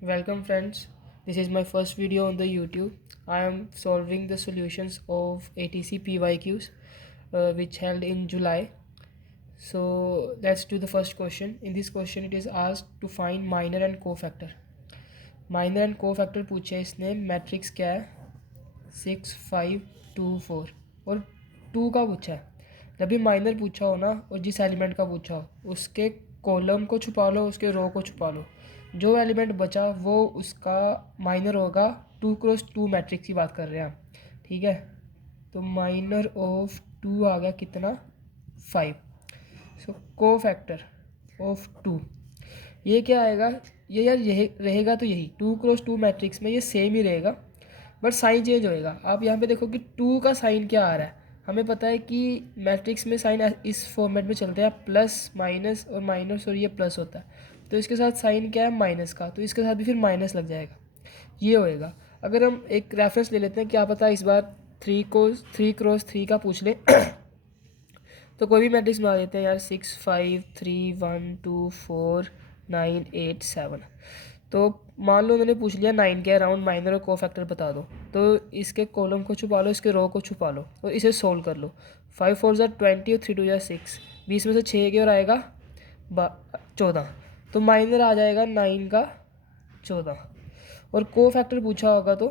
Welcome friends, this is my first video on the YouTube. I am solving the solutions of ATC PYQs which held in July. So let's do the first question. In this question it is asked to find minor and cofactor. Minor and cofactor पूछे है इसने, matrix क्या है 6 5 2 4 और 2 का पूछा है। जब भी माइनर पूछा हो ना और जिस एलिमेंट का पूछा हो उसके कॉलम को छुपा लो, उसके रो को छुपा लो, जो एलिमेंट बचा वो उसका माइनर होगा। 2x2 मैट्रिक्स की बात कर रहे हैं हम, ठीक है। तो माइनर ऑफ 2 आ गया कितना 5। सो को फैक्टर ऑफ 2 ये क्या आएगा, ये यार यही रहेगा। तो यही 2x2 मैट्रिक्स में ये सेम ही रहेगा बट साइन चेंज होएगा। आप यहाँ पे देखो कि 2 का साइन क्या आ रहा है। हमें पता है कि मैट्रिक्स में साइन इस फॉर्मेट में चलते हैं, प्लस माइनस और माइनस और ये प्लस होता है। तो इसके साथ साइन क्या है माइनस का, तो इसके साथ भी फिर माइनस लग जाएगा, ये होएगा। अगर हम एक रेफरेंस ले लेते हैं, क्या पता इस बार 3x3 का पूछ ले तो कोई भी मैट्रिक्स बना देते हैं यार, 6 5 3 1 2 4 9 8 7। तो मान लो मैंने पूछ लिया 9 के अराउंड माइनर और कोफैक्टर बता दो, तो इसके कॉलम को छुपा लो, इसके रो को छुपा लो और इसे सोल्व कर लो। 5 4 ज़ा 20 और 3 2 ज़ा 6, 20 में से 6 की और आएगा 14। तो माइनर आ जाएगा 9 का 14। और कोफैक्टर पूछा होगा तो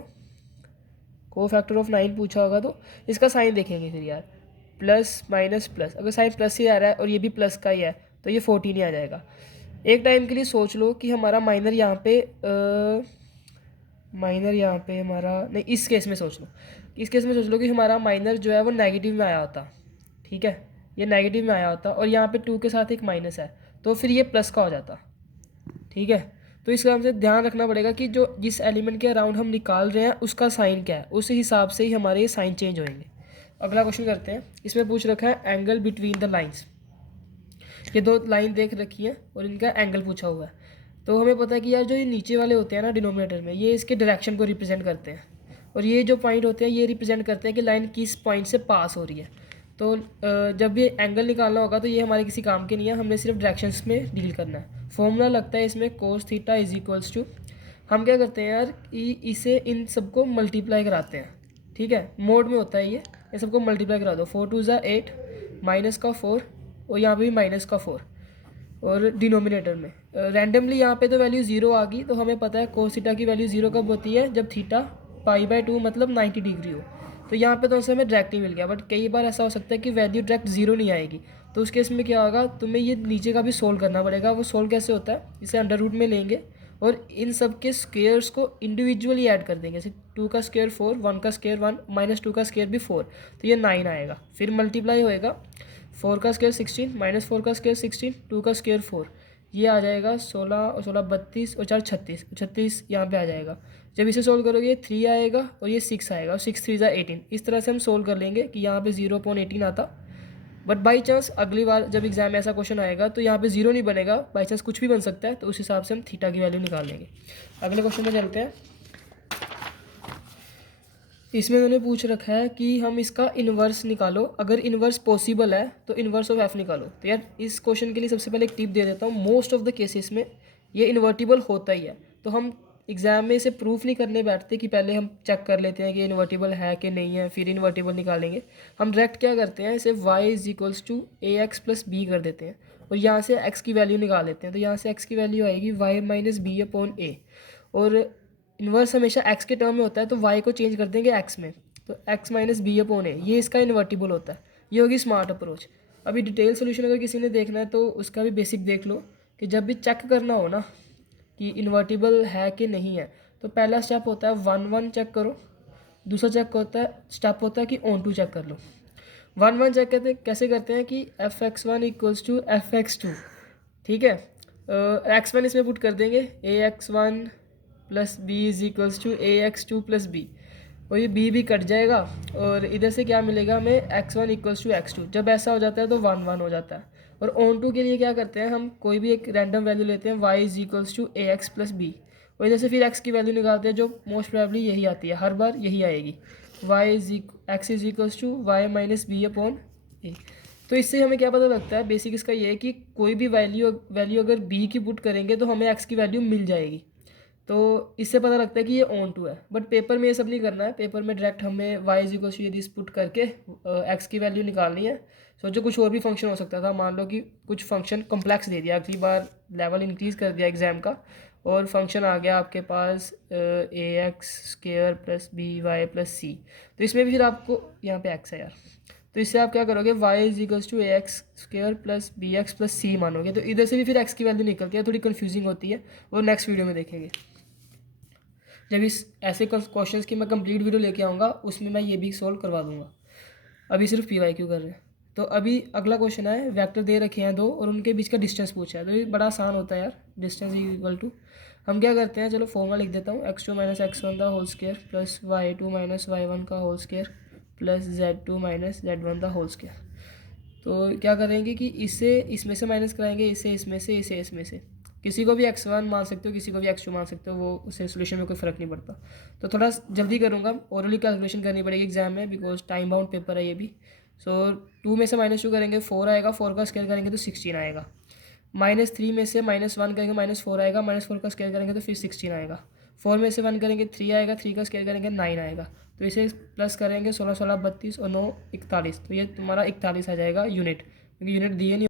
कोफैक्टर ऑफ 9 पूछा होगा तो इसका साइन देखेंगे फिर यार, प्लस माइनस प्लस। अगर साइन प्लस ही आ रहा है और ये भी प्लस का ही है तो ये 14 ही आ जाएगा। एक टाइम के लिए सोच लो कि हमारा माइनर यहाँ पे हमारा नहीं, इस केस में सोच लो, कि हमारा माइनर जो है वो नेगेटिव में आया होता, ठीक है। ये नेगेटिव में आया होता और यहाँ पे 2 के साथ एक माइनस है तो फिर ये प्लस का हो जाता, ठीक है। तो इसका हमसे ध्यान रखना पड़ेगा कि जो जिस एलिमेंट के अराउंड हम निकाल रहे हैं उसका साइन क्या है, उस हिसाब से ही हमारे ये साइन चेंज होंगे। अगला क्वेश्चन करते हैं। इसमें पूछ रखा है एंगल बिटवीन द लाइंस। ये दो लाइन देख रखी है और इनका एंगल पूछा हुआ है। तो हमें पता है कि यार जो ये नीचे वाले होते हैं ना डिनोमिनेटर में, ये इसके डायरेक्शन को रिप्रेजेंट करते हैं और ये जो पॉइंट होते हैं ये रिप्रेजेंट करते हैं कि लाइन किस पॉइंट से पास हो रही है। तो जब भी एंगल निकालना होगा तो ये हमारे किसी काम के नहीं है, हमने सिर्फ डायरेक्शंस में डील करना है। फॉर्मूला लगता है इसमें cos theta is equals to, हम क्या करते हैं यार इसे इन सबको मल्टीप्लाई कराते हैं, ठीक है। मोड में होता है ये सबको मल्टीप्लाई करा दो। 4 2 ज़ा 8, माइनस का 4 और यहाँ पे भी माइनस का 4 और डिनोमिनेटर में रैंडमली यहाँ पे तो वैल्यू 0 आ गई। तो हमें पता है कोस थीटा की वैल्यू 0 कब होती है, जब थीटा π/2 मतलब 90 डिग्री हो। तो यहाँ पे तो हमें डायरेक्ट ही मिल गया, बट कई बार ऐसा हो सकता है कि वैल्यू डायरेक्ट 0 नहीं आएगी। तो उस केस में क्या होगा, तुम्हें ये नीचे का भी सोल्व करना पड़ेगा। वो सोल्व कैसे होता है, इसे अंडर रूट में लेंगे और इन सब के स्क्वेयर्स को इंडिविजुअली ऐड कर देंगे। जैसे 2 का स्क्वेयर 4, 1 का स्क्वेयर 1, -2 का स्क्वेयर भी 4, तो ये 9 आएगा। फिर मल्टीप्लाई होएगा, 4 का स्क्वेयर 16, -4 का स्क्वेयर 16, 2 का स्क्वेयर 4, ये आ जाएगा 16 और 16 32 और 4 36, 36 यहाँ पे आ जाएगा। जब इसे सोल्व करोगे 3 आएगा और ये 6 आएगा और 6 3 ज़ा 18। इस तरह से हम सोल्व कर लेंगे कि यहाँ पे 0.18 आता। बट बाई चांस अगली बार जब एग्जाम में ऐसा क्वेश्चन आएगा तो यहाँ पे 0 नहीं बनेगा, बाई चांस कुछ भी बन सकता है। तो उस हिसाब से हम थीटा की वैल्यू निकाल लेंगे। अगले क्वेश्चन में चलते हैं। इसमें मैंने पूछ रखा है कि हम इसका इन्वर्स निकालो, अगर इन्वर्स पॉसिबल है तो इन्वर्स ऑफ एफ निकालो। तो यार इस क्वेश्चन के लिए सबसे पहले एक टिप दे देता हूँ, मोस्ट ऑफ द केसेस में ये इन्वर्टिबल होता ही है। तो हम एग्जाम में इसे प्रूफ नहीं करने बैठते कि पहले हम चेक कर लेते हैं कि इन्वर्टिबल है कि नहीं है, फिर इन्वर्टिबल निकालेंगे। हम डायरेक्ट क्या करते हैं, इसे y is equals to A x plus b कर देते हैं और यहाँ से x की वैल्यू निकाल लेते हैं। तो यहाँ से x की वैल्यू आएगी y माइनस बी अपॉन ए, और इन्वर्स हमेशा x के टर्म में होता है तो y को चेंज कर देंगे x में, तो x माइनस बी अपॉन ए, ये इसका इन्वर्टिबल होता है। ये होगी स्मार्ट अप्रोच। अभी डिटेल सोल्यूशन अगर किसी ने देखना है तो उसका भी बेसिक देख लो कि जब भी चेक करना हो ना कि इन्वर्टिबल है कि नहीं है, तो पहला स्टेप होता है 1 1 चेक करो, दूसरा स्टेप होता है कि ऑन टू चेक कर लो। 1 1 चेक करते कैसे करते हैं कि f(x1) इक्वल्स टू f(x2), ठीक है। x1 इसमें पुट कर देंगे, ax1 plus B is equals to ax2 plus B, और ये b भी कट जाएगा और इधर से क्या मिलेगा हमें, x1 इक्वल्स टू x2। जब ऐसा हो जाता है तो 1 1 हो जाता है। और ऑन टू के लिए क्या करते हैं, हम कोई भी एक रैंडम वैल्यू लेते हैं, y is equals to A x plus B, और इधर से फिर x की वैल्यू निकालते हैं जो मोस्ट प्रोबेबली यही आती है, हर बार यही आएगी, x is equals to Y minus B upon A. तो इससे हमें क्या पता लगता है, बेसिक इसका ये है कि कोई भी वैल्यू अगर b की पुट करेंगे तो हमें x की वैल्यू मिल जाएगी। तो इससे पता लगता है कि ये ऑन टू है। बट पेपर में ये सब नहीं करना है, पेपर में डायरेक्ट हमें वाई इज इक्वल टू ये दिस पुट करके एक्स की वैल्यू निकालनी है। सोचो कुछ और भी फंक्शन हो सकता था, मान लो कि कुछ फंक्शन कॉम्प्लेक्स दे दिया, अगली बार लेवल इंक्रीज कर दिया एग्जाम का, और फंक्शन आ गया आपके पास A X square plus B Y plus C. तो इसमें भी फिर आपको यहाँ पे एक्स है यार, तो इससे आप क्या करोगे, y is equals to A X square plus B X plus C मानोगे। तो इधर से भी फिर x की वैल्यू निकलती है, थोड़ी कन्फ्यूजिंग होती है, वो नेक्स्ट वीडियो में देखेंगे। जब इस ऐसे क्वेश्चंस की मैं कंप्लीट वीडियो लेके आऊँगा उसमें मैं ये भी सोल्व करवा दूंगा। अभी सिर्फ पी वाई क्यू कर रहे हैं। तो अभी अगला क्वेश्चन है, वेक्टर दे रखे हैं दो और उनके बीच का डिस्टेंस पूछा है। तो ये बड़ा आसान होता है यार, डिस्टेंस इक्वल टू, हम क्या करते हैं, चलो फॉर्मूला लिख देता हूँ, x2 minus x1 the whole square plus y2 minus y1 का whole square plus z2 minus z1 the whole square. तो क्या करेंगे कि इसे इसमें से माइनस कराएंगे, इसे इसमें से, इसे इसमें से। किसी को भी x1 मान सकते हो, किसी को भी x2 मान सकते हो, वो उससे सोल्यूशन में कोई फ़र्क नहीं पड़ता। तो थोड़ा जल्दी करूँगा, ओरली कैलकुलेशन करनी पड़ेगी एग्जाम में, बिकॉज टाइम बाउंड पेपर है ये भी। सो 2 में से -2 करेंगे 4 आएगा, 4 का स्क्वायर करेंगे तो 16 आएगा। -3 में से -1 करेंगे -4 आएगा, -4 का स्क्वायर करेंगे तो फिर 16 आएगा। 4 में से 1 करेंगे 3 आएगा, 3 का स्क्वायर करेंगे 9 आएगा। तो इसे प्लस करेंगे 16 16 32 और 9 41, तो ये तुम्हारा 41 आ जाएगा यूनिट, क्योंकि यूनिट दिए नहीं।